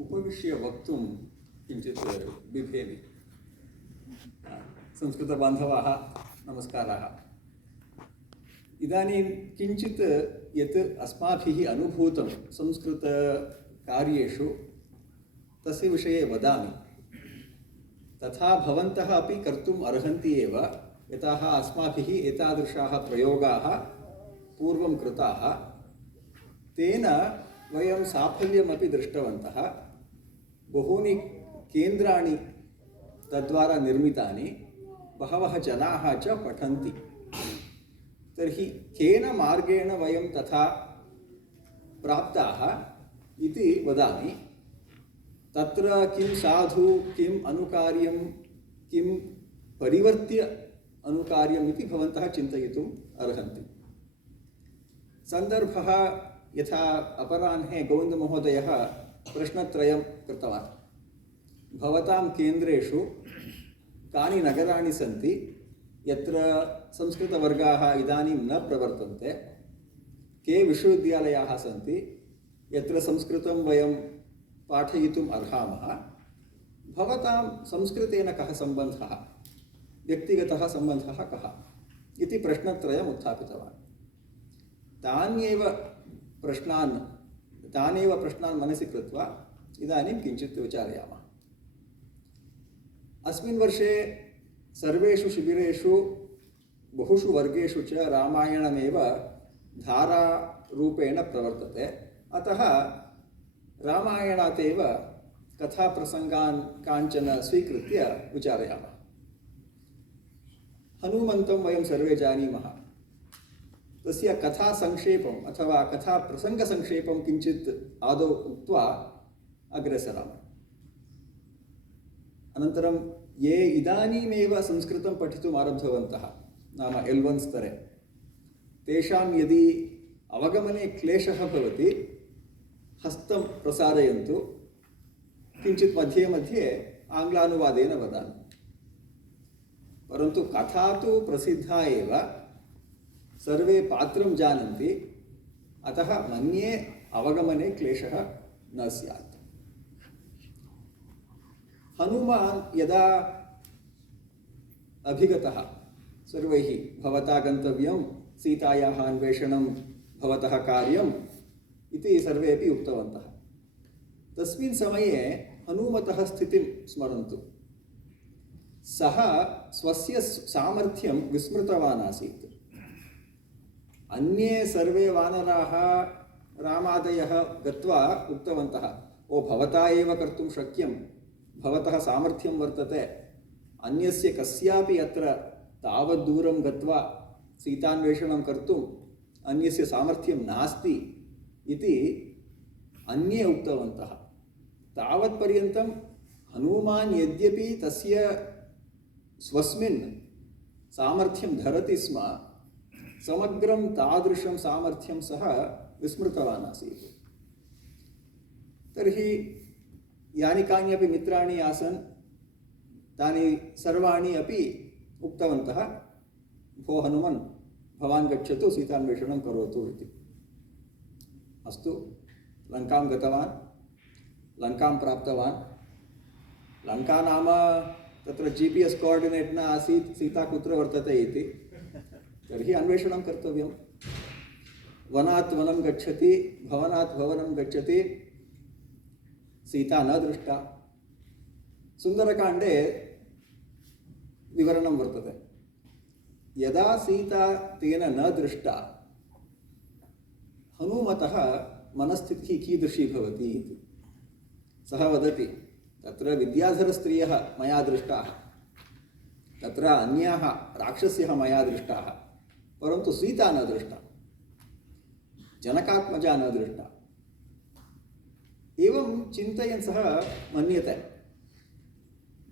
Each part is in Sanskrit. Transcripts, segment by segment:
उपविश्य वक्तुं किञ्चित् बिभेमि। संस्कृतबान्धवाः नमस्काराः। इदानीं किञ्चित् यत् अस्माभिः अनुभूतं संस्कृतकार्येषु तस्य विषये वदामि। तथा भवन्तः अपि कर्तुम् अर्हन्ति एव, यतः अस्माभिः एतादृशाः प्रयोगाः पूर्वं कृताः। तेन वयं साफल्यमपि दृष्टवन्तः। बहूनि केन्द्राणि तद्वारा निर्मितानि, बहवः जनाः च पठन्ति। तर्हि केन मार्गेण वयं तथा प्राप्ताः इति वदामि। तत्र किं साधु, किम् अनुकार्यं, किं परिवर्त्य अनुकार्यम् इति भवन्तः चिन्तयितुम् अर्हन्ति। सन्दर्भः यथा अपराह्ने गोविन्दमहोदयः प्रश्नत्रयं कृतवान्। भवतां केन्द्रेषु कानि नगराणि सन्ति यत्र संस्कृतवर्गाः इदानीं न प्रवर्तन्ते? के विश्वविद्यालयाः सन्ति यत्र संस्कृतं वयं पाठयितुम् अर्हामः? भवतां संस्कृतेन कः सम्बन्धः, व्यक्तिगतः सम्बन्धः कः इति प्रश्नत्रयम् उत्थापितवान्। तानेव प्रश्नान् मनसि कृत्वा इदानीं किञ्चित् विचारयामः। अस्मिन् वर्षे सर्वेषु शिबिरेषु बहुषु वर्गेषु च रामायणमेव धारारूपेण प्रवर्तते। अतः रामायणात् एव कथाप्रसङ्गान् काञ्चन स्वीकृत्य विचारयामः। हनुमन्तं वयं सर्वे जानीमः। तस्य कथासंक्षेपम् अथवा कथाप्रसङ्गसंक्षेपं किञ्चित् आदौ उक्त्वा अग्रे सरामः। अनन्तरं ये इदानीमेव संस्कृतं पठितुम् आरब्धवन्तः, नाम L1 स्तरे, तेषां यदि अवगमने क्लेशः भवति हस्तं प्रसारयन्तु। किञ्चित् मध्ये मध्ये आङ्ग्लानुवादेन वदामि। परन्तु कथा तु प्रसिद्धा एव, सर्वे पात्रं जानन्ति। अतः मन्ये अवगमने क्लेशः न स्यात्। हनुमान् यदा अभिगतः सर्वैः, भवता गन्तव्यं, सीतायाः अन्वेषणं भवतः कार्यम् इति सर्वेपि उक्तवन्तः। तस्मिन् समये हनुमतः स्थितिं स्मरन्तु। सः स्वस्य सामर्थ्यं विस्मृतवान् आसीत्। अन्ये सर्वे वानराः रामादयः गत्वा उक्तवन्तः, ओ भवता एव कर्तुं शक्यं, भवतः सामर्थ्यं वर्तते, अन्यस्य कस्यापि अत्र तावत् दूरं गत्वा सीतान्वेषणं कर्तुम् अन्यस्य सामर्थ्यं नास्ति इति अन्ये उक्तवन्तः। तावत्पर्यन्तं हनुमान् यद्यपि तस्य स्वस्मिन् सामर्थ्यं धरति स्म, समग्रं तादृशं सामर्थ्यं सः विस्मृतवान् आसीत्। तर्हि यानि कान्यपि मित्राणि आसन्, तानि सर्वाणि अपि उक्तवन्तः, भो हनुमन्, भवान् गच्छतु, सीतान्वेषणं करोतु इति। अस्तु, लङ्कां गतवान्, लङ्कां प्राप्तवान्। लङ्का नाम तत्र GPS कोआर्डिनेट् न आसीत्, सीता कुत्र वर्तते इति। तर्हि अन्वेषणं कर्तव्यं। वनात् वनं गच्छति, भवनात् भवनं गच्छति, सीता न दृष्टा। सुन्दरकाण्डे विवरणं वर्तते। यदा सीता तेन न दृष्टा, हनुमतः मनस्थितिः कीदृशी भवति इति। सः वदति, तत्र विद्याधरस्त्रियः मया दृष्टाः, तत्र अन्याः राक्षस्यः मया दृष्टाः, परन्तु सीता न दृष्टा, जनकात्मजा न दृष्टा। एवं चिन्तयन् सः मन्यते,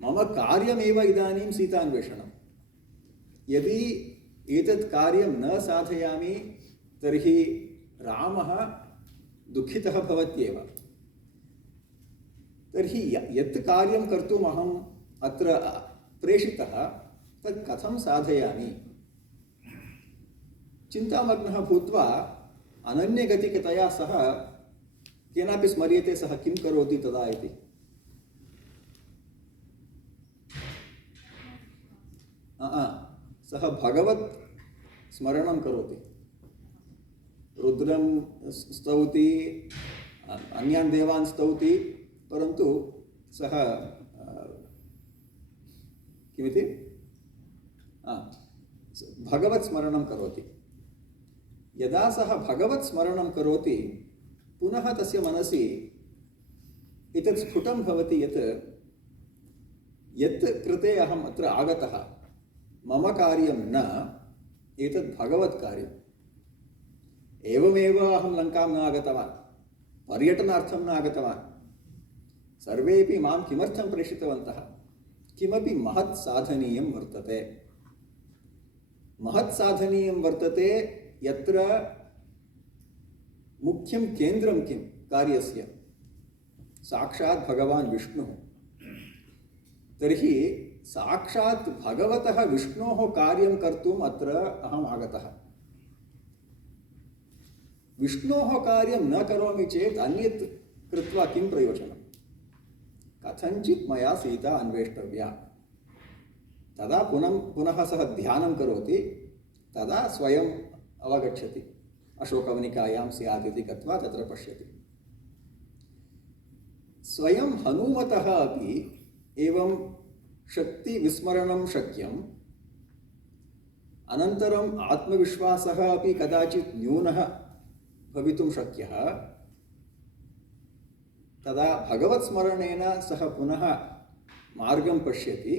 मम कार्यमेव इदानीं सीतान्वेषणं। यदि एतत् कार्यं न साधयामि तर्हि रामः दुःखितः भवत्येव। तर्हि यत् कार्यं कर्तुम् अहम् अत्र प्रेषितः तत् कथं साधयामि? चिन्तामग्नः भूत्वा अनन्यगतिकतया सः केनापि स्मर्यते सः किं करोति तदा इति? सः भगवत् स्मरणं करोति, रुद्रं स्तौति, अन्यान् देवान् स्तौति, परन्तु सः किमिति भगवत् स्मरणं करोति। यदा सः भगवत् स्मरणं करोति पुनः तस्य मनसि एतत् स्फुटं भवति यत् कृते अहम् अत्र आगतः, मम कार्यं न, एतत् भगवत् कार्यम्। एवमेव अहं लङ्कां न आगतवान्, पर्यटनार्थं न आगतवान्। सर्वेपि मां किमर्थं प्रेषितवन्तः? किमपि महत् साधनीयं वर्तते। महत् साधनीयं वर्तते, यत्र मुख्यं केन्द्रं किं कार्यस्य? साक्षात् भगवान् विष्णुः। तर्हि साक्षात् भगवतः विष्णोः कार्यं कर्तुम् अत्र अहम् आगतः। विष्णोः कार्यं न करोमि चेत् अन्यत् कृत्वा किं प्रयोजनं? कथञ्चित् मया सीता अन्वेष्टव्या। तदा पुनः सः ध्यानं करोति, तदा स्वयम् अवगच्छति। अशोकवनिकायां स्यात् इति गत्वा तत्र पश्यति। स्वयं हनुमतः अपि एवं शक्तिविस्मरणं शक्यम्। अनन्तरम् आत्मविश्वासः अपि कदाचित् न्यूनः भवितुं शक्यः। तदा भगवत्स्मरणेन सः पुनः मार्गं पश्यति,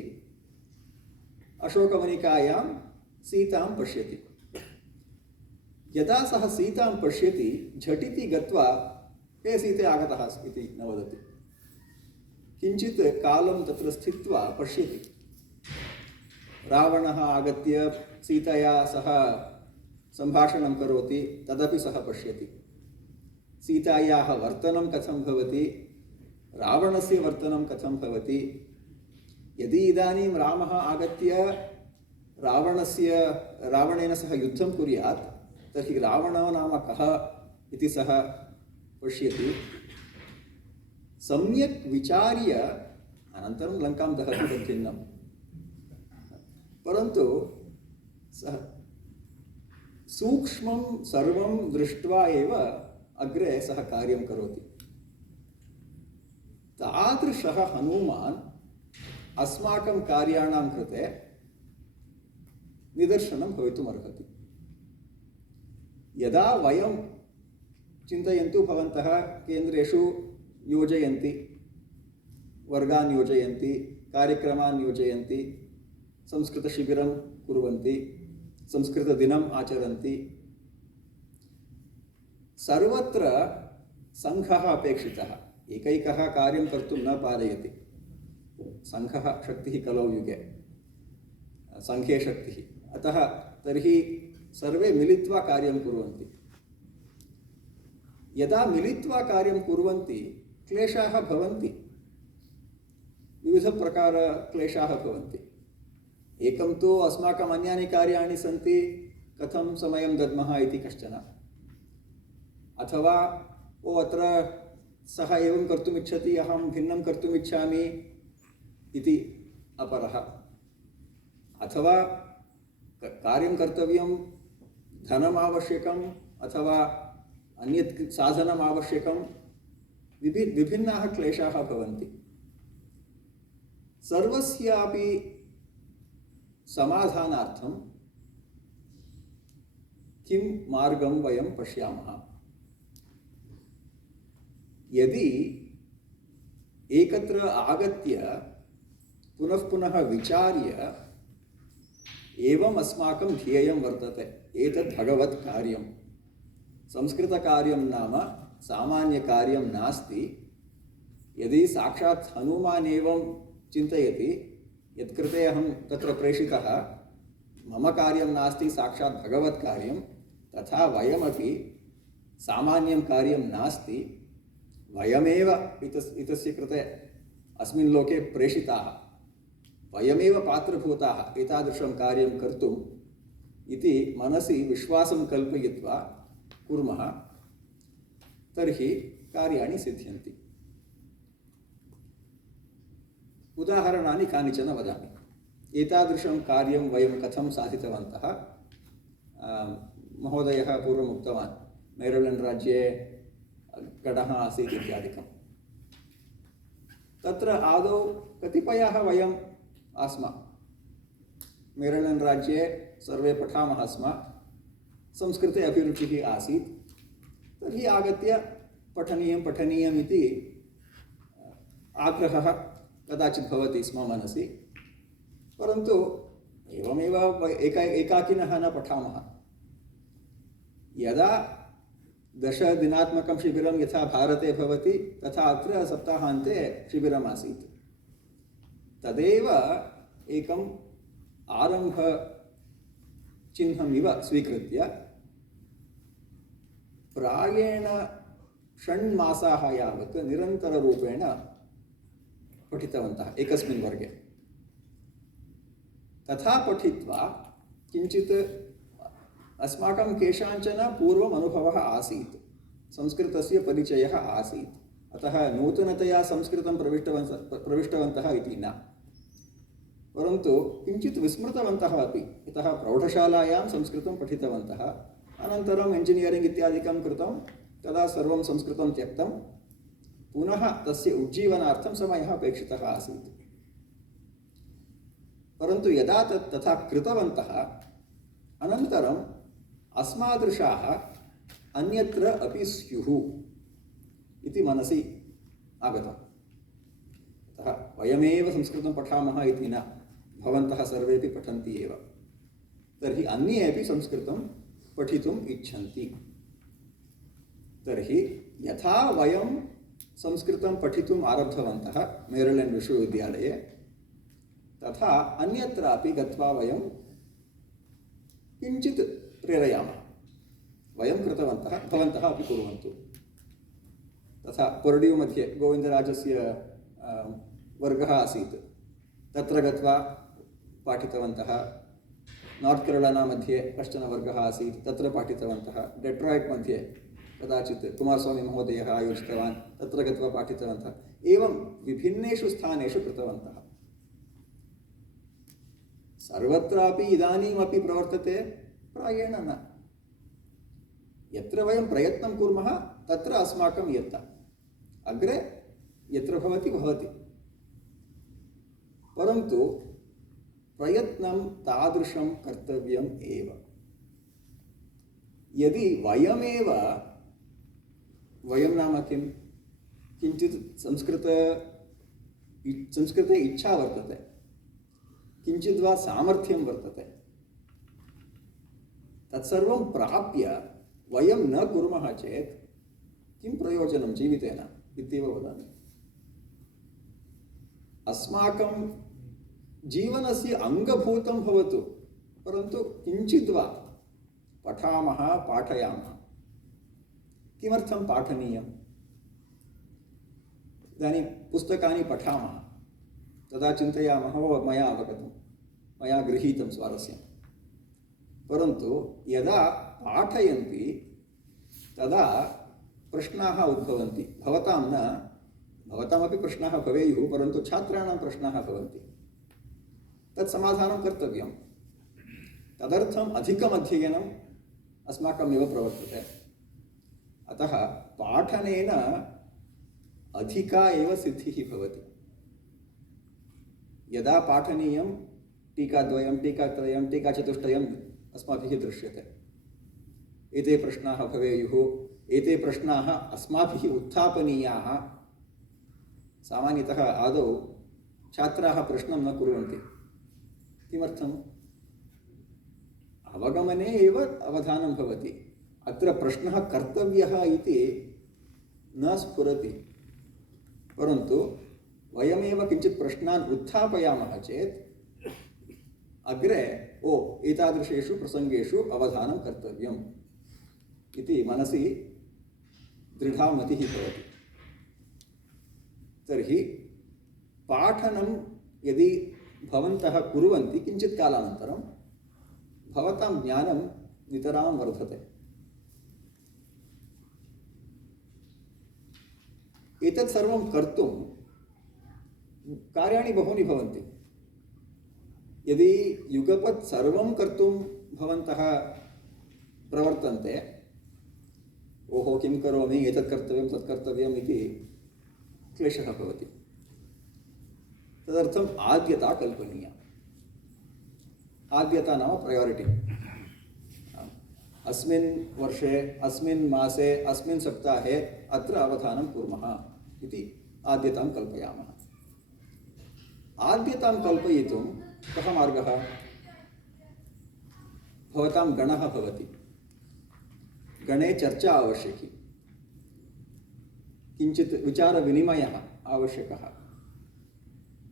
अशोकवनिकायां सीतां पश्यति। यदा सः सीतां पश्यति, झटिति गत्वा हे सीते आगतः इति न वदति। किञ्चित् कालं तत्र स्थित्वा पश्यति। रावणः आगत्य सीतया सह सम्भाषणं करोति, तदपि सः पश्यति। सीतायाः वर्तनं कथं भवति, रावणस्य वर्तनं कथं भवति। यदि इदानीं रामः आगत्य रावणेन सह युद्धं कुर्यात्, तर्हि रावणो नाम कः इति सः पश्यति। सम्यक् विचार्य अनन्तरं लङ्कां दहति, तत् भिन्नं। परन्तु सः सूक्ष्मं सर्वं दृष्ट्वा एव अग्रे सः कार्यं करोति। तादृशः हनुमान् अस्माकं कार्याणां कृते निदर्शनं भवितुम् अर्हति। यदा वयं चिन्तयन्तु, भवन्तः केन्द्रेषु योजयन्ति, वर्गान् योजयन्ति, कार्यक्रमान् योजयन्ति, संस्कृतशिबिरं कुर्वन्ति, संस्कृतदिनम् आचरन्ति। सर्वत्र सङ्घः अपेक्षितः। एकैकः कार्यं कर्तुं न पारयति। सङ्घः शक्तिः कलौ युगे, सङ्घे शक्तिः। अतः तर्हि सर्वे मिलित्वा कार्यं कुर्वन्ति। यदा मिलित्वा कार्यं कुर्वन्ति, क्लेशाः भवन्ति, विविधप्रकारक्लेशाः भवन्ति। एकं तु अस्माकम् अन्यानि कार्याणि सन्ति, कथं समयं दद्मः इति कश्चन, अथवा अत्र सः एवं कर्तुम् इच्छति, अहं भिन्नं कर्तुम् इच्छामि इति अपरः, अथवा कार्यं कर्तव्यं, धनम् आवश्यकम्, अथवा अन्यत् साधनम् आवश्यकं। विभिन्नाः क्लेशाः भवन्ति। सर्वस्यापि समाधानार्थं किं मार्गं वयं पश्यामः? यदि एकत्र आगत्य पुनः पुनः विचार्य एवम् अस्माकं ध्येयं वर्तते, एतद् भगवत् कार्यं, संस्कृतकार्यं नाम सामान्यकार्यं नास्ति। यदि साक्षात् हनुमान् एवं चिन्तयति, यत्कृते अहं तत्र प्रेषितः, मम कार्यं नास्ति, साक्षात् भगवत् कार्यं, तथा वयमपि सामान्यं कार्यं नास्ति, वयमेव इतस्य कृते अस्मिन् लोके प्रेषिताः, वयमेव पात्रभूताः एतादृशं कार्यं कर्तुम् इति मनसि विश्वासं कल्पयित्वा कुर्मः, तर्हि कार्याणि सिद्ध्यन्ति। उदाहरणानि कानिचन वदामि। एतादृशं कार्यं वयं कथं साधितवन्तः। महोदयः पूर्वम् उक्तवान्, मेरिलेण्ड् राज्ये गणः आसीत् इत्यादिकं। तत्र आदौ कतिपयाः वयम् आस्म। मेरिलेण्ड् राज्ये सर्वे पठामः स्म, संस्कृते अभिरुचिः आसीत्। तर्हि आगत्य पठनीयम् इति आग्रहः कदाचित् भवति स्म मनसि, परन्तु एवमेव एकाकिनः न पठामः। यदा 10 दिनात्मकं शिबिरं यथा भारते भवति तथा अत्र सप्ताहान्ते शिबिरम् आसीत्। तदेव एकम् आरम्भचिह्नमिव स्वीकृत्य प्रायेण 6 मासाः यावत् निरन्तररूपेण पठितवन्तः एकस्मिन् वर्गे। तथा पठित्वा किञ्चित् अस्माकं केषाञ्चन पूर्वम् अनुभवः आसीत्, संस्कृतस्य परिचयः आसीत्, अतः नूतनतया संस्कृतं प्रविष्टवन्तः इति न, परन्तु किञ्चित् विस्मृतवन्तः अपि। यतः प्रौढशालायां संस्कृतं पठितवन्तः, अनन्तरम् इंजिनियरिङ्ग् इत्यादिकं कृतं, तदा सर्वं संस्कृतं त्यक्तं, पुनः तस्य उज्जीवनार्थं समयः अपेक्षितः आसीत्। परन्तु यदा तथा कृतवन्तः अनन्तरम् अस्मादृशाः अन्यत्र अपि स्युः इति मनसि आगतम्। अतः वयमेव संस्कृतं पठामः इति न, भवन्तः सर्वेपि पठन्ति एव, तर्हि अन्ये अपि संस्कृतं पठितुम् इच्छन्ति। तर्हि यथा वयं संस्कृतं पठितुम् आरब्धवन्तः मेरिलेण्ड् विश्वविद्यालये, तथा अन्यत्रापि गत्वा वयं किञ्चित् प्रेरयामः। वयं कृतवन्तः, भवन्तः अपि कुर्वन्तु। तथा पर्ड्यू मध्ये गोविन्दराजस्य वर्गः आसीत्, तत्र गत्वा पाठितवन्तः। नार्त् केरळा मध्ये कश्चन वर्गः आसीत्, तत्र पाठितवन्तः। डेट्रायिट् मध्ये कदाचित् कुमारस्वामी महोदयः आयोजितवान्, तत्र गत्वा पाठितवन्तः। एवं विभिन्नेषु स्थानेषु कृतवन्तः। सर्वत्रापि इदानीमपि प्रवर्तते प्रायेण न। यत्र वयं प्रयत्नं कुर्मः तत्र अस्माकं यत्ता, अग्रे यत्र भवति भवति, परन्तु प्रयत्नं तादृशं कर्तव्यम् एव। यदि वयं नाम किं, किञ्चित् संस्कृते इच्छा वर्तते, किञ्चिद्वा सामर्थ्यं वर्तते, तत्सर्वं प्राप्य वयं न कुर्मः चेत् किं प्रयोजनं जीवितेन इत्येव वदामि। अस्माकं जीवनस्य अङ्गभूतं भवतु, परन्तु किञ्चिद्वा पठामः, पाठयामः। किमर्थं पाठनीयम्? इदानीं पुस्तकानि पठामः, तदा चिन्तयामः, ओ मया अवगतं, मया गृहीतं स्वारस्यं। परन्तु यदा पाठयन्ति तदा प्रश्नाः उद्भवन्ति। भवतां न, भवतामपि प्रश्नाः भवेयुः, परन्तु छात्राणां प्रश्नाः भवन्ति। तत् समाधानं कर्तव्यं। तदर्थम् अधिकम् अध्ययनम् अस्माकमेव प्रवर्तते। अतः पाठनेन अधिका एव सिद्धिः भवति। यदा पाठनीयं टीकाद्वयं, टीकात्रयं, टीकाचतुष्टयम् अस्माभिः दृश्यते। एते प्रश्नाः भवेयुः, एते प्रश्नाः अस्माभिः उत्थापनीयाः। सामान्यतः आदौ छात्राः प्रश्नं न कुर्वन्ति। किमर्थम्? अवगमने एव अवधानं भवति। अत्र प्रश्नः कर्तव्यः इति न स्फुरति। परन्तु वयमेव किञ्चित् प्रश्नान् उत्थापयामः चेत् अग्रे एतादृशेषु प्रसङ्गेषु अवधानं कर्तव्यम् इति मनसि दृढा मतिः भवति। तर्हि पाठनं यदि भवन्तः कुर्वन्ति, किञ्चित् कालानन्तरं भवतां ज्ञानं नितरां वर्धते। एतत् सर्वं कर्तुं कार्याणि बहूनि भवन्ति। यदि युगपत् सर्वं कर्तुं भवन्तः प्रवर्तन्ते, ओहो किं करोमि, एतत् कर्तव्यं तत् कर्तव्यम् इति क्लेशः भवति। तदर्थम् आद्यता कल्पनीया। आद्यता नाम प्रयारिटी। अस्मिन् वर्षे, अस्मिन् मासे, अस्मिन् सप्ताहे अत्र अवधानं कुर्मः इति आद्यतां कल्पयामः। आद्यतां कल्पयितुं कः मार्गः? भवतां गणः भवति, गणे चर्चा आवश्यकी, किञ्चित् विचारविनिमयः आवश्यकः।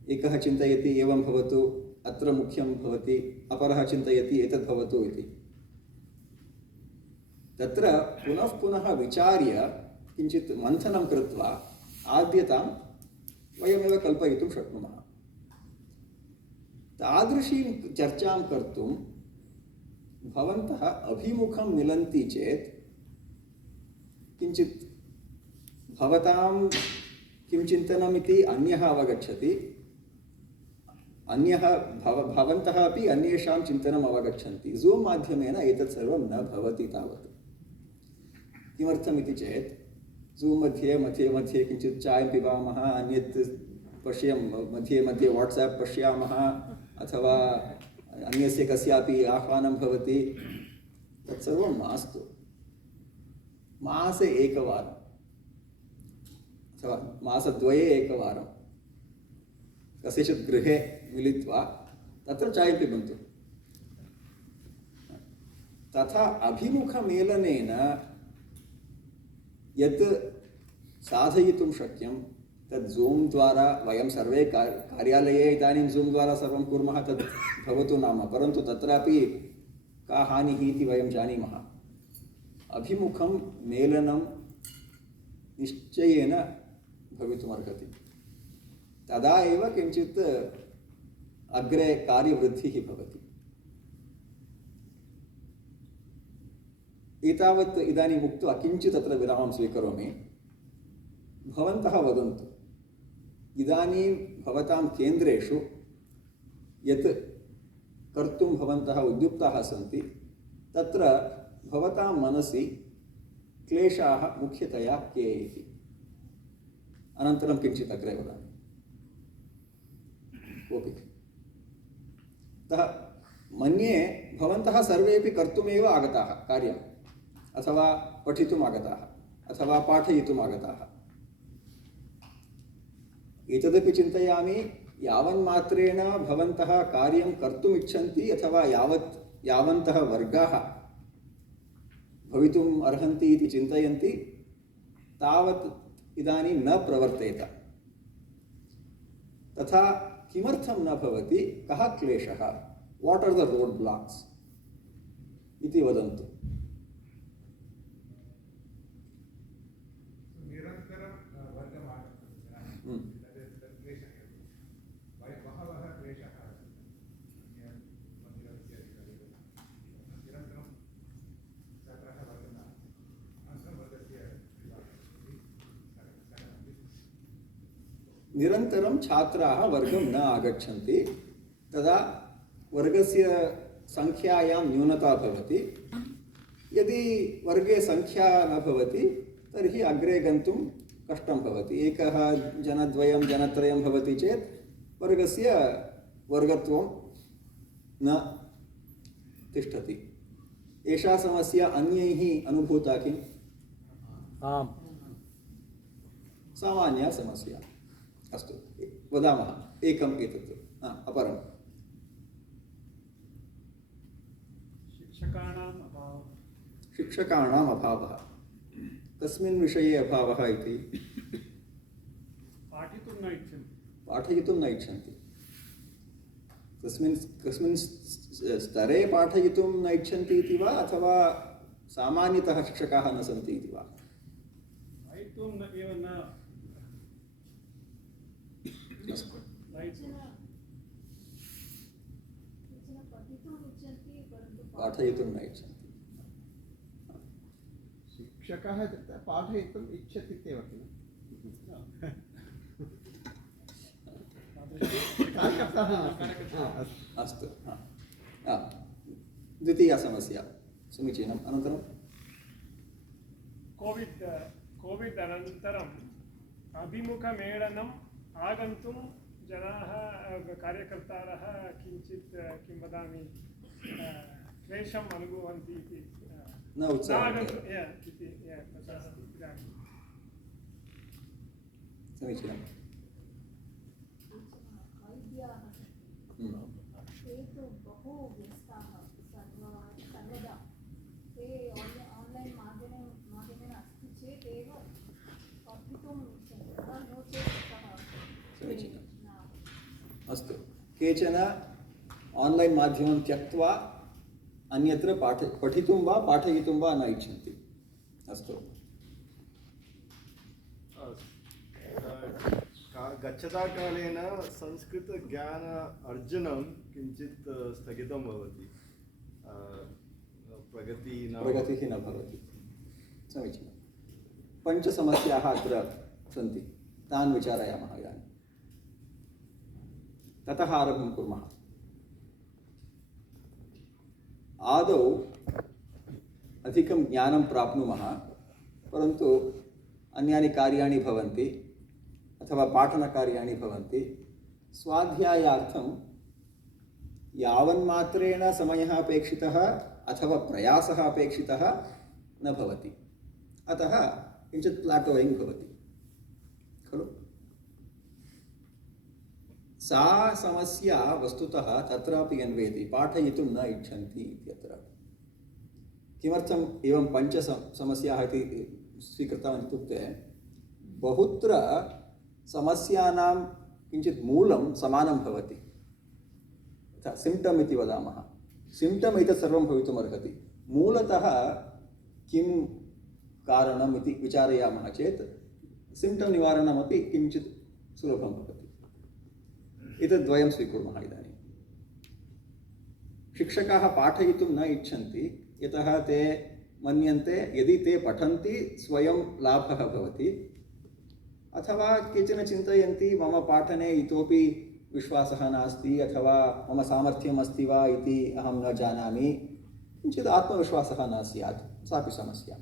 एकः चिन्तयति एवं भवतु, अत्र मुख्यं भवति, अपरः चिन्तयति एतद् भवतु इति। तत्र पुनः पुनः विचार्य किञ्चित् मन्थनं कृत्वा आद्यतां वयमेव कल्पयितुं शक्नुमः। तादृशीं चर्चां कर्तुं भवन्तः अभिमुखं मिलन्ति चेत् किञ्चित् भवतां किं चिन्तनमिति अन्यः अवगच्छति, अन्यः भवन्तः अपि अन्येषां चिन्तनम् अवगच्छन्ति। ज़ूम् माध्यमेन एतत् सर्वं न भवति तावत्। किमर्थमिति चेत् ज़ूम् मध्ये मध्ये मध्ये किञ्चित् चायं पिबामः, अन्यत् मध्ये मध्ये वाट्साप् पश्यामः, अथवा अन्यस्य कस्यापि आह्वानं भवति, तत्सर्वं मास्तु। मासे एकवारम् अथवा मासद्वये एकवारं कस्यचित् गृहे मिलित्वा तत्र चायं पिबन्तु। तथा अभिमुखमेलनेन यत् साधयितुं शक्यं तद् ज़ूम् द्वारा वयं सर्वे कार्यालये इदानीं ज़ूम् द्वारा सर्वं कुर्मः, तद् भवतु नाम, परन्तु तत्रापि का हानिः इति वयं जानीमः। अभिमुखं मेलनं निश्चयेन भवितुमर्हति। तदा एव किञ्चित् अग्रे कार्यवृद्धिः भवति। एतावत् इदानीम् उक्त्वा किञ्चित् अत्र विरामं स्वीकरोमि। भवन्तः वदन्तु, इदानीं भवतां केन्द्रेषु यत् कर्तुं भवन्तः उद्युक्ताः सन्ति, तत्र भवतां मनसि क्लेशाः मुख्यतया के इति। अनन्तरं किञ्चित् अग्रे वदामि। कोऽपि? अतः मन्ये भवन्तः सर्वेपि कर्तुमेव आगताः कार्यम्, अथवा पठितुम् आगताः, अथवा पाठयितुम् आगताः। एतदपि चिन्तयामि, यावन्मात्रेण भवन्तः कार्यं कर्तुम् इच्छन्ति अथवा यावन्तः वर्गाः भवितुम् अर्हन्ति इति चिन्तयन्ति, तावत् इदानीं न प्रवर्तेत। तथा किमर्थं न भवति, कः क्लेशः, वाट् आर् द रोड् ब्लाक्स् इति वदन्तु। निरन्तरं छात्राः वर्गं न आगच्छन्ति, तदा वर्गस्य संख्यायां न्यूनता भवति। यदि वर्गे संख्या न भवति तर्हि अग्रे गन्तुं कष्टं भवति। एकः जनद्वयं जनत्रयं भवति चेत् वर्गस्य वर्गत्वं न तिष्ठति। एषा समस्या अन्यैः अनुभूता किम्? आम्, सामान्या समस्या। अस्तु, वदामः एकम् एतत्। अपरं शिक्षकाणाम् अभावः। कस्मिन् विषये अभावः इति? पाठयितुं न इच्छन्ति। कस्मिन् स्तरे पाठयितुं न इच्छन्ति इति वा, अथवा सामान्यतः शिक्षकाः न सन्ति इति वा? पाठयितुं न इच्छन्ति। शिक्षकः पाठयितुम् इच्छति इत्येव खलु। अस्तु द्वितीया समस्या समीचीनम् अनन्तरं कोविड् अनन्तरम् अभिमुखमेलनम् आगन्तुं जनाः कार्यकर्तारः किञ्चित् किं वदामि क्लेशम् अनुभवन्ति इति न उत्साहः समीचीनं ते तु बहु व्यस्ताः सर्वदा ते आन्लैन् माध्यमेन अस्ति चेत् एव पठितुं शक्यः नो चेत् समीचीनम् अस्तु केचन आन्लैन् माध्यमं त्यक्त्वा अन्यत्र पठितुं वा पाठयितुं वा न इच्छन्ति अस्तु गच्छता कालेन संस्कृतज्ञान अर्जनं किञ्चित् स्थगितं भवति प्रगतिः न भवति समीचीनं पञ्चसमस्याः अत्र सन्ति तान् विचारयामः इदानीं ततः आरम्भं कुर्मः आदौ अधिकं ज्ञानं प्राप्नुमः परन्तु अन्यानि कार्याणि भवन्ति अथवा पाठनकार्याणि भवन्ति स्वाध्यायार्थं यावन्मात्रेण समयः अपेक्षितः अथवा प्रयासः अपेक्षितः न भवति अतः किञ्चित् प्लाटोयिङ्ग् भवति खलु सा समस्या वस्तुतः तत्रापि अन्वयति पाठयितुं न इच्छन्ति इत्यत्र किमर्थम् एवं पञ्च समस्याः इति स्वीकृतवान् इत्युक्ते बहुत्र समस्यानां किञ्चित् मूलं समानं भवति सिम्प्टम् इति वदामः सिम्प्टम् एतत् सर्वं भवितुम् अर्हति मूलतः किं कारणम् इति विचारयामः चेत् सिम्प्टम् निवारणमपि किञ्चित् सुलभं भवति एतद्द्वयं स्वीकुर्मः इदानीं शिक्षकाः पाठयितुं न इच्छन्ति यतः ते मन्यन्ते यदि ते पठन्ति स्वयं लाभः भवति अथवा केचन चिन्तयन्ति मम पाठने इतोपि विश्वासः नास्ति अथवा मम सामर्थ्यम् अस्ति वा इति अहं न जानामि किञ्चित् आत्मविश्वासः न स्यात् सापि समस्या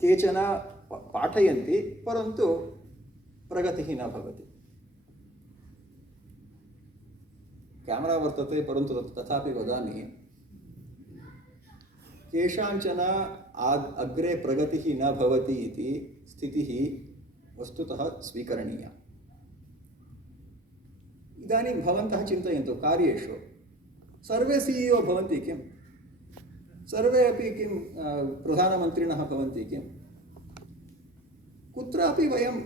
केचन पाठयन्ति परन्तु प्रगतिः न भवति कैमरा वर्तते परन्तु तथापि वदामि केषाञ्चन अग्रे प्रगतिः न भवति इति स्थितिः वस्तुतः स्वीकरणीया इदानीं भवन्तः चिन्तयन्तु कार्येषु सर्वे CEO भवन्ति किं सर्वे अपि किं प्रधानमन्त्रिणः भवन्ति किं कुत्रापि वयं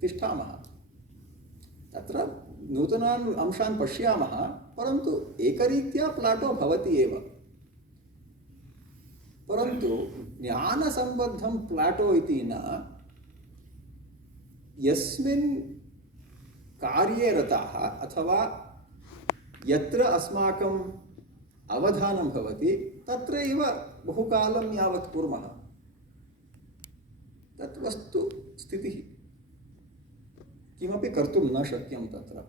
तिष्ठामः तत्र नूतनान् अंशान् पश्यामः परन्तु एकरीत्या प्लाटो भवति एव परन्तु ज्ञानसम्बद्धं प्लाटो इति न यस्मिन् कार्ये रताः अथवा यत्र अस्माकम् अवधानं भवति तत्रैव बहुकालं यावत् कुर्मः तत् वस्तु स्थितिः किमपि कर्तुं न शक्यं तत्र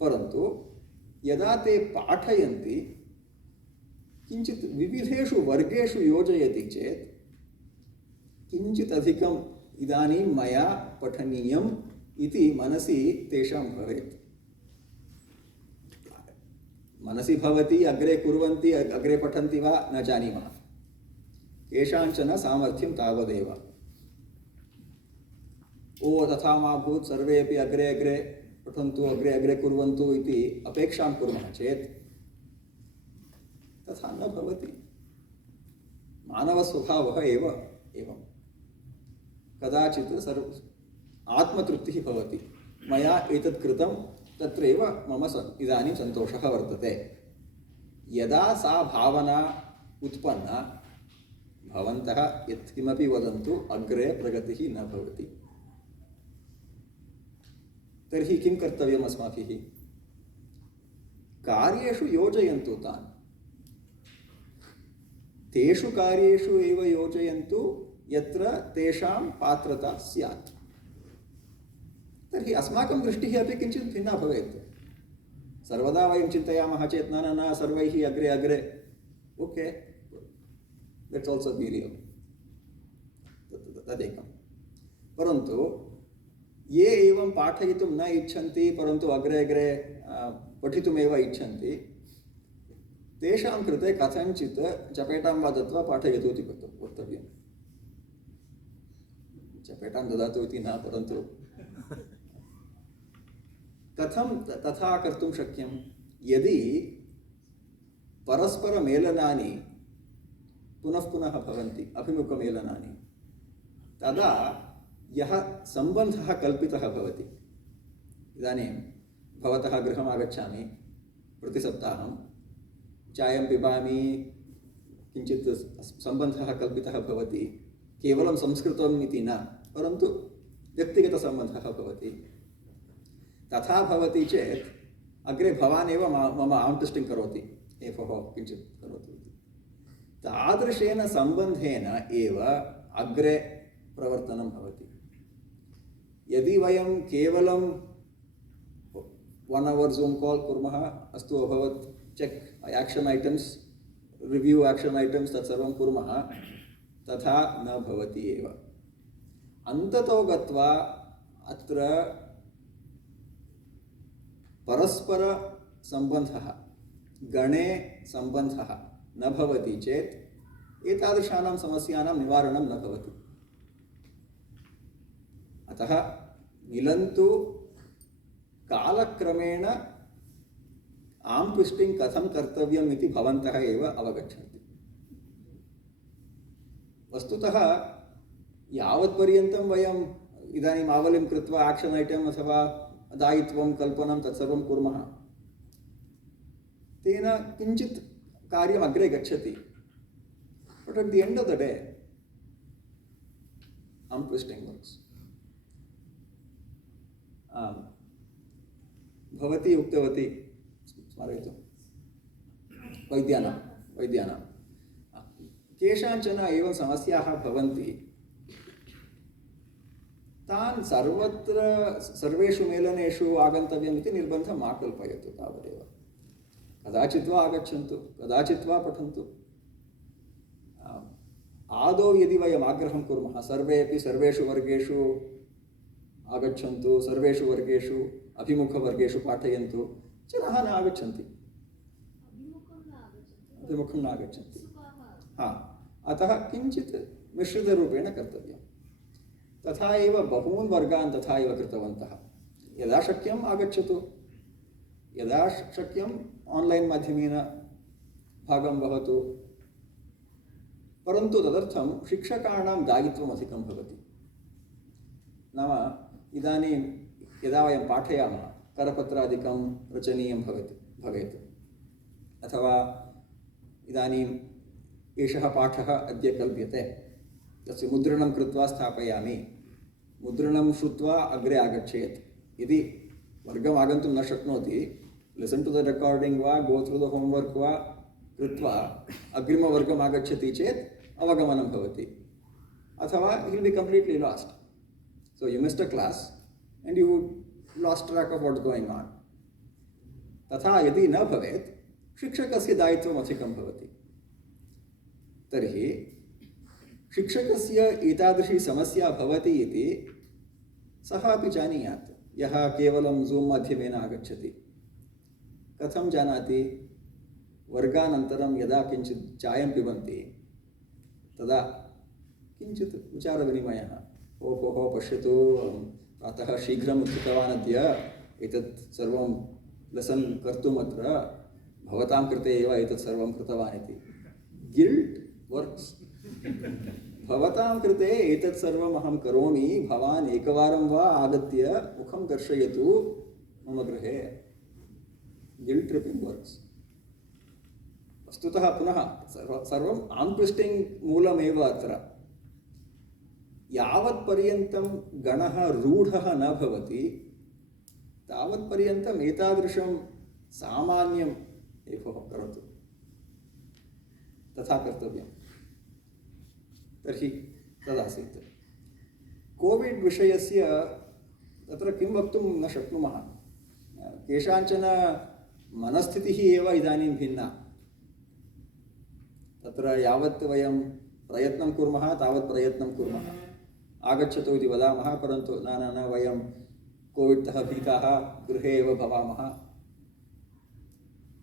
परन्तु यदा ते पाठयन्ति किञ्चित् विविधेषु वर्गेषु योजयति चेत् किञ्चित् अधिकम् इदानीं मया पठनीयम् इति मनसि तेषां भवेत् मनसि भवति अग्रे कुर्वन्ति अग्रे पठन्ति वा न जानीमः केषाञ्चन सामर्थ्यं तावदेव ओ तथा मा भूत् सर्वे अपि अग्रे अग्रे पठन्तु अग्रे अग्रे कुर्वन्तु इति अपेक्षां कुर्मः चेत् तथा न भवति मानवस्वभावः एव एवं कदाचित् आत्मतृप्तिः भवति मया एतत् कृतं तत्रैव मम इदानीं सन्तोषः वर्तते यदा सा भावना उत्पन्ना भवन्तः यत्किमपि वदन्तु अग्रे प्रगतिः न भवति तर्हि किं कर्तव्यम् अस्माभिः कार्येषु योजयन्तु तान् तेषु कार्येषु एव योजयन्तु यत्र तेषां पात्रता स्यात्। तर्हि अस्माकं दृष्टिः अपि किञ्चित् भिन्ना भवेत्। सर्वदा वयं चिन्तयामः चेत् न न न सर्वैः अग्रे अग्रे, okay, let's also be real, तदेकं। परन्तु ये एवं पाठयितुं न इच्छन्ति परन्तु अग्रे अग्रे पठितुमेव इच्छन्ति, तेषां कृते कथञ्चित् चपेटां वा दत्वा पाठयतु इति वक्तव्यं। चपेटां ददातु इति न, परन्तु कथं तथा कर्तुं शक्यं? यदि परस्परमेलनानि पुनः पुनः भवन्ति, अभिमुखमेलनानि, तदा यः सम्बन्धः कल्पितः भवति, इदानीं भवतः गृहम् आगच्छामि प्रतिसप्ताहं, चायं पिबामि, किञ्चित् सम्बन्धः कल्पितः भवति, केवलं संस्कृतम् इति न, परन्तु व्यक्तिगतसम्बन्धः भवति। तथा भवति चेत् अग्रे भवान् एव मम आर्म् ट्विस्टिङ्ग् करोति, भोः किञ्चित् करोतु इति। तादृशेन सम्बन्धेन एव अग्रे प्रवर्तनं भवति। यदि वयं केवलं 1 hour Zoom कॉल कुर्मः, अस्तु अभवत्, check action items, review action items तत्सर्वं कुर्मः, तथा न भवति एव। अन्ततो गत्वा अत्र परस्परसम्बन्धः, गणे सम्बन्धः न भवति चेत् एतादृशानां समस्यानां निवारणं न भवति। अतः मिलन्तु कालक्रमेण आर्म् ट्विस्टिङ्ग् कथं कर्तव्यम् इति भवन्तः एव अवगच्छन्ति। वस्तुतः यावत्पर्यन्तं वयम् इदानीम् आवलिं कृत्वा आक्षन् ऐटम् अथवा दायित्वं कल्पनं तत्सर्वं कुर्मः, तेन किञ्चित् कार्यम् अग्रे गच्छति। But at the end of the day arm twisting works. भवती उक्तवती, स्मारयतु, वैद्यानां केषाञ्चन एवं समस्याः भवन्ति, तान् सर्वत्र सर्वेषु मेलनेषु आगन्तव्यम् इति निर्बन्धं मा कल्पयतु, तावदेव। कदाचित् वा आगच्छन्तु, कदाचित् वा पठन्तु। आदौ यदि वयम् आग्रहं कुर्मः, सर्वेपि सर्वेषु वर्गेषु आगच्छन्तु, सर्वेषु वर्गेषु अभिमुखवर्गेषु पाठयन्तु, जनाः न आगच्छन्ति, अभिमुखं न आगच्छन्ति। अतः किञ्चित् मिश्रितरूपेण कर्तव्यम्। तथा एव बहून् वर्गान् तथा एव कृतवन्तः। यदा शक्यम् आगच्छतु, यदा शक्यम् आन्लैन् माध्यमेन भागं वहतु, परन्तु तदर्थं शिक्षकाणां दायित्वम् अधिकं भवति। नाम इदानीं यदा वयं पाठयामः, करपत्रादिकं रचनीयं भवेत्, अथवा इदानीम् एषः पाठः अद्य कल्प्यते, तस्य मुद्रणं कृत्वा स्थापयामि, मुद्रणं श्रुत्वा अग्रे आगच्छेत्। यदि वर्गम् आगन्तुं न शक्नोति, लिसन् टु द रेकार्डिङ्ग् वा गो थ्रू द होम्वर्क् वा कृत्वा अग्रिमवर्गम् आगच्छति चेत् अवगमनं भवति, अथवा he will be completely lost. So you missed a class and you lost track of what's going on. तथा यदि न भवेत्, शिक्षकस्य दायित्वम् अधिकं भवति। तर्हि शिक्षकस्य एतादृशी समस्या भवति इति सः अपि जानीयात्। यः केवलं ज़ूम् माध्यमेन आगच्छति, कथं जानाति? वर्गानन्तरं यदा किञ्चित् चायं पिबन्ति, तदा किञ्चित् विचारविनिमयः, ओहो पश्यतु, प्रातः शीघ्रम् उत्थितवान् अद्य, एतत् सर्वं लेसन् कर्तुम् अत्र भवतां कृते एव एतत् सर्वं कृतवान् इति। गिल्ट् वर्क्स्। भवतां कृते एतत् सर्वम् अहं करोमि, भवान् एकवारं वा आगत्य मुखं दर्शयतु मम गृहे। गिल्ट् ट्रिपिङ्ग् वर्क्स्। वस्तुतः पुनः सर्वम् आर्म् ट्विस्टिङ्ग् मूलमेव अत्र। यावत्पर्यन्तं गणः रूढः न भवति, तावत्पर्यन्तम् एतादृशं सामान्यं एव करोतु, तथा कर्तव्यम्। तर्हि तदासीत्। कोविड् विषयस्य तत्र किं वक्तुं न शक्नुमः। केषाञ्चन मनस्थितिः एव इदानीं भिन्ना। तत्र यावत् वयं प्रयत्नं कुर्मः तावत् प्रयत्नं कुर्मः, आगच्छतु इति वदामः, परन्तु न न न वयं कोविड्तः भीताः गृहे एव भवामः,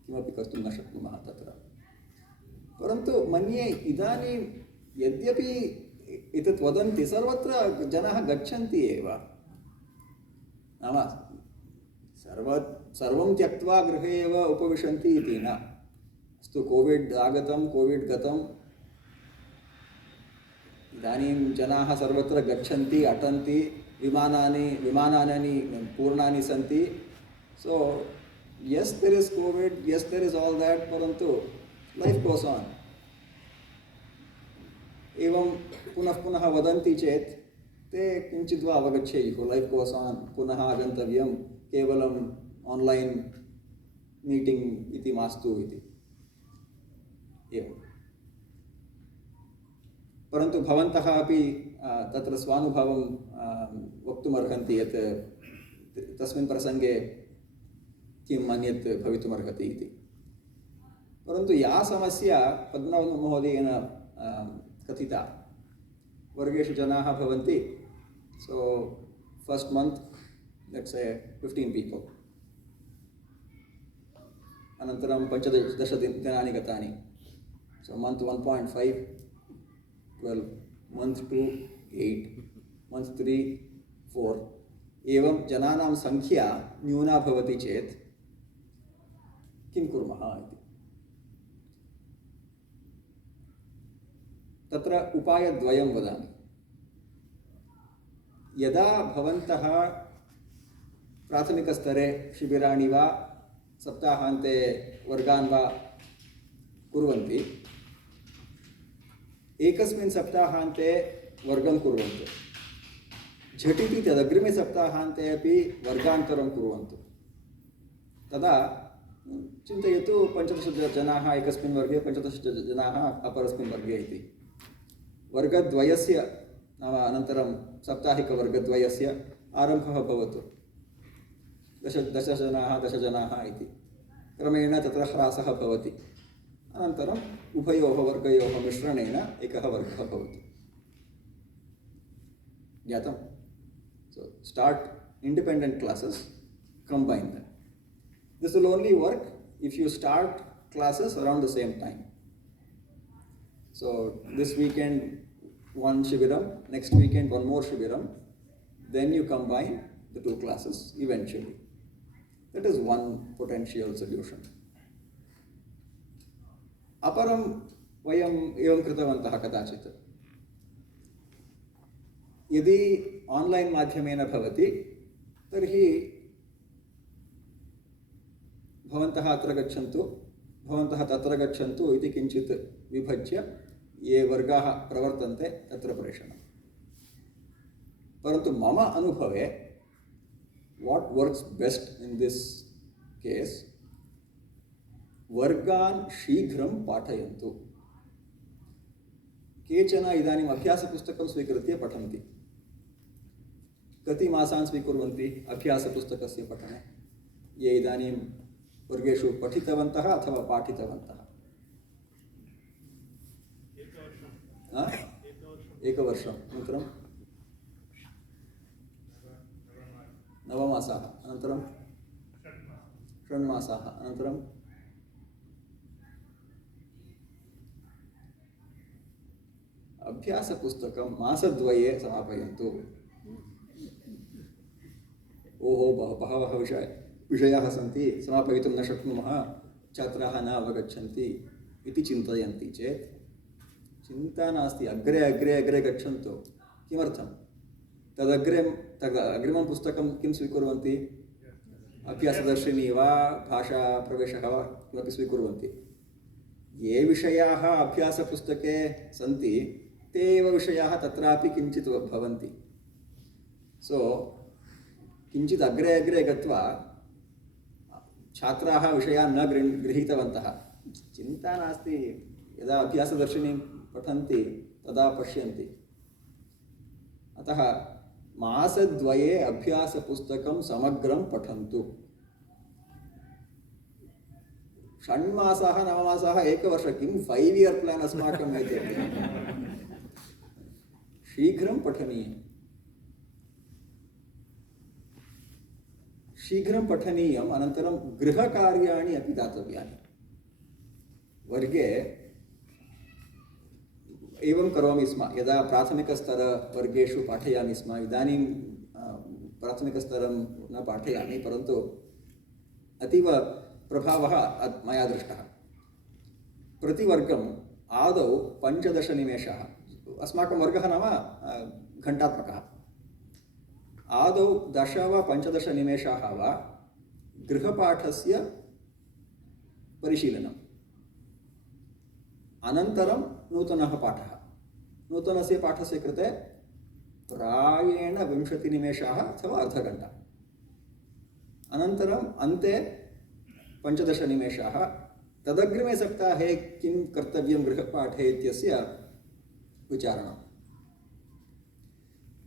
किमपि कर्तुं न शक्नुमः तत्र। परन्तु मन्ये इदानीं यद्यपि एतत् वदन्ति सर्वत्र जनाः गच्छन्ति एव, नाम सर्वं त्यक्त्वा गृहे एव उपविशन्ति इति न। अस्तु, कोविड् आगतं, कोविड् गतम्, इदानीं जनाः सर्वत्र गच्छन्ति, अटन्ति, विमानानि पूर्णानि सन्ति। सो yes, there is COVID, yes, there is all that, परन्तु life goes on. एवं पुनः पुनः वदन्ति चेत् ते किञ्चित् वा अवगच्छेयुः, life goes on, पुनः आगन्तव्यं, केवलम् आन्लैन् मीटिङ्ग् इति मास्तु इति। एवं परन्तु भवन्तः अपि तत्र स्वानुभवं वक्तुमर्हन्ति यत् तस्मिन् प्रसङ्गे किं अन्यत् भवितुमर्हति इति। परन्तु या समस्या पद्मनाभमहोदयेन कथिता, वर्गेषु जनाः भवन्ति, सो फस्ट् मन्त् लेट्स् से 15 पीपल्, अनन्तरं 15 दिनानि गतानि, सो मन्त् 1.5 12, मन्त् 2 8, मन्त् 3 4, एवं जनानां संख्या न्यूना भवति चेत् किं कुर्मः इति। तत्र उपायद्वयं वदामि। यदा भवन्तः प्राथमिकस्तरे शिबिराणि वा सप्ताहान्ते वर्गान् वा कुर्वन्ति, एकस्मिन् सप्ताहान्ते वर्गं कुर्वन्तु, झटिति तदग्रिमे सप्ताहान्ते अपि वर्गान्तरं कुर्वन्तु। तदा चिन्तयतु 15 जनाः एकस्मिन् वर्गे, 15 जनाः अपरस्मिन् वर्गे इति। वर्गद्वयस्य नाम अनन्तरं साप्ताहिकवर्गद्वयस्य आरम्भः भवतु, 10 जनाः इति। क्रमेण तत्र ह्रासः भवति, अनन्तरम् उभयोः वर्गयोः मिश्रणेन एकः वर्गः भवति। ज्ञातं? So start independent classes, combine them. This will only work if you start classes around the same time. So this weekend one shibiram, next weekend one more shibiram, then you combine the two classes eventually. That is one potential solution. अपरं वयम् एवं कृतवन्तः कदाचित्, यदि आन्लैन् माध्यमेन भवति तर्हि भवन्तः अत्र गच्छन्तु, भवन्तः तत्र गच्छन्तु इति किञ्चित् विभज्य ये वर्गाः प्रवर्तन्ते तत्र प्रेषणम्। परन्तु मम अनुभवे what works best in this case, वर्गान् शीघ्रं पाठयन्तु। केचन इदानीम् अभ्यासपुस्तकं स्वीकृत्य पठन्ति। कति मासान् स्वीकुर्वन्ति अभ्यासपुस्तकस्य पठने? ये इदानीं वर्गेषु पठितवन्तः अथवा पाठितवन्तः? एकवर्षम्, अनन्तरं 9 मासाः, अनन्तरं 6 मासाः, अनन्तरं अभ्यासपुस्तकं मासद्वये समापयन्तु। ओहो, बहवः विषयाः सन्ति, समापयितुं न शक्नुमः, छात्राः न अवगच्छन्ति इति चिन्तयन्ति चेत् चिन्ता नास्ति, अग्रे अग्रे अग्रे गच्छन्तु। किमर्थं? अग्रिमं पुस्तकं किं स्वीकुर्वन्ति? अभ्यासदर्शिनी वा भाषाप्रवेशः वा किमपि स्वीकुर्वन्ति। ये विषयाः अभ्यासपुस्तके सन्ति ते एव विषयाः तत्रापि किञ्चित् भवन्ति। सो किञ्चित् अग्रे अग्रे गत्वा छात्राः विषयान् न गृहीतवन्तः, चिन्ता नास्ति, यदा अभ्यासदर्शिनीं पठन्ति तदा पश्यन्ति। अतः मासद्वये अभ्यासपुस्तकं समग्रं पठन्तु। 6 मासाः 9 मासाः एकवर्षं किं 5 इयर् प्लान् अस्माकम् एते शीघ्रं पठनीयं। शीघ्रं पठनीयम्। अनन्तरं गृहकार्याणि अपि दातव्यानि। वर्गे एवं करोमि स्म। यदा प्राथमिकस्तरवर्गेषु पाठयामि स्म, इदानीं प्राथमिकस्तरं न पाठयामि, परन्तु अतीव प्रभावः मया दृष्टः। प्रतिवर्गम् आदौ 15 निमेषाः, अस्माकं वर्गः नाम घण्टात्मकः, आदौ 10 वा 15 निमेषाः वा गृहपाठस्य परिशीलनम्, अनन्तरं नूतनः पाठः। नूतनस्य पाठस्य कृते प्रायेण 20 निमेषाः अथवा अर्धघण्टा, अनन्तरम् अन्ते 15 निमेषाः। तदग्रिमे सप्ताहे किं कर्तव्यं गृहपाठे इत्यस्य विचारणं।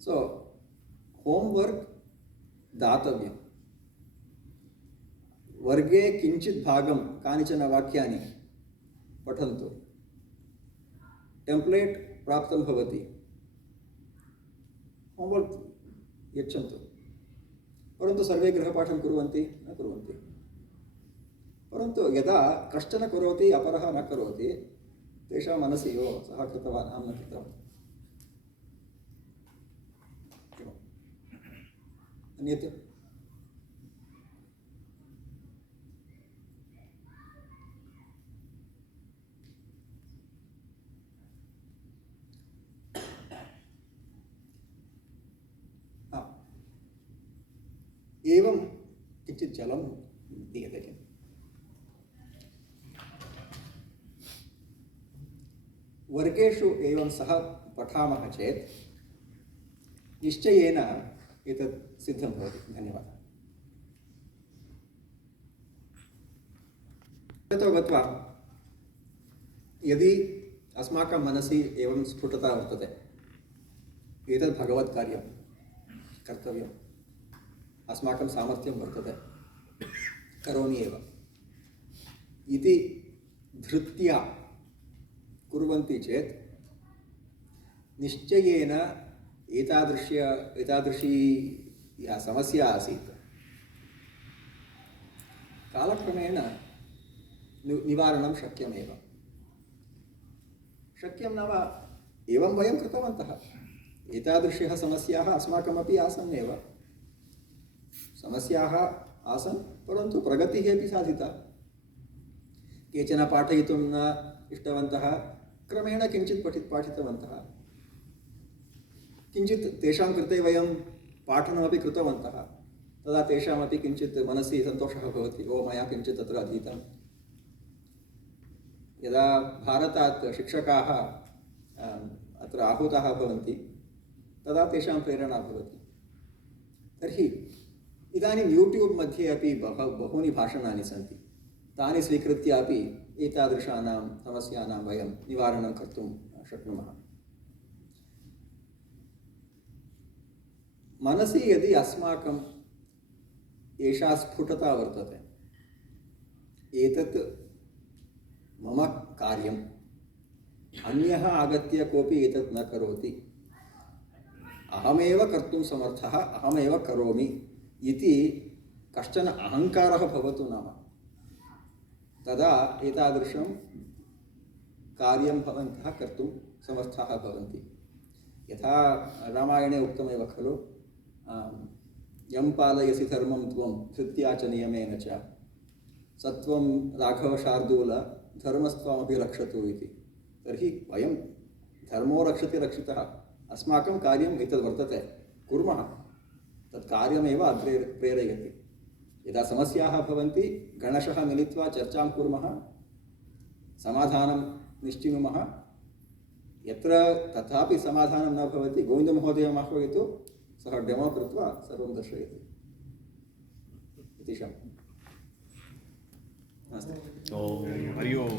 सो होम्वर्क् दातव्यं। वर्गे किञ्चित् भागं कानिचन वाक्यानि पठन्तु। टेम्प्लेट् प्राप्तं भवति, होम्वर्क् यच्छन्तु। परन्तु सर्वे गृहपाठं कुर्वन्ति न कुर्वन्ति। परन्तु यदा कश्चन करोति अपरः न करोति, तेषां मनसि ओ सः कृतवान् अहं न कृतवान्। अन्यत् एवं किञ्चित् जलं दीयते किम्? वर्गेषु एवं सह पठामः चेत् निश्चयेन एतत् सिद्धं भवति। धन्यवादः। ततो गत्वा यदि अस्माकं मनसि एवं स्फुटता वर्तते, एतत् भगवत्कार्यं कर्तव्यम्, अस्माकं सामर्थ्यं वर्तते, करोमि एव इति धृत्या कुर्वन्ति चेत् निश्चयेन एतादृशी या समस्या आसीत् कालक्रमेण निवारणं शक्यमेव। शक्यं नाम एवं वयं कृतवन्तः। एतादृश्यः समस्याः अस्माकमपि आसन् एव। समस्याः आसन्, परन्तु प्रगतिः अपि साधिता। केचन पाठयितुं न इष्टवन्तः, क्रमेण किञ्चित् पाठितवन्तः। किञ्चित् तेषां कृते वयं पाठनमपि कृतवन्तः। तदा तेषामपि किञ्चित् मनसि सन्तोषः भवति, ओ मया किञ्चित् तत्र अधीतं। यदा भारतात् शिक्षकाः अत्र आहूताः भवन्ति, तदा तेषां प्रेरणा भवति। तर्हि इदानीं यूट्यूब् मध्ये अपि बहूनि भाषणानि सन्ति। तानि स्वीकृत्य अपि एतादृशानां समस्यानां वयं निवारणं कर्तुं शक्नुमः। मनसि यदि अस्माकं एषा स्फुटता वर्तते, एतत् मम कार्यम्, अन्यः आगत्य कोऽपि एतत् न करोति, अहमेव कर्तुं समर्थः, अहमेव करोमि इति कश्चन अहङ्कारः भवतु नाम, तदा एतादृशं कार्यं भवन्तः कर्तुं समर्थाः भवन्ति। यथा रामायणे उक्तमेव खलु, यं पालयसि धर्मं त्वं धृत्या च नियमेन च सत्वं राघवशार्दूल धर्मस्त्वमपि रक्षतु इति। तर्हि वयं धर्मो रक्षति रक्षितः, अस्माकं कार्यम् एतद् वर्तते, कुर्मः। तत् कार्यमेव अग्रे प्रेरयति। यदा समस्याः भवन्ति, गणशः मिलित्वा चर्चां कुर्मः, समाधानं निश्चिनुमः। यत्र तथापि समाधानं न भवति, गोविन्दमहोदयम् आह्वयतु, सः डेमो कृत्वा सर्वं दर्शयति इति शम्। हरि ओम्।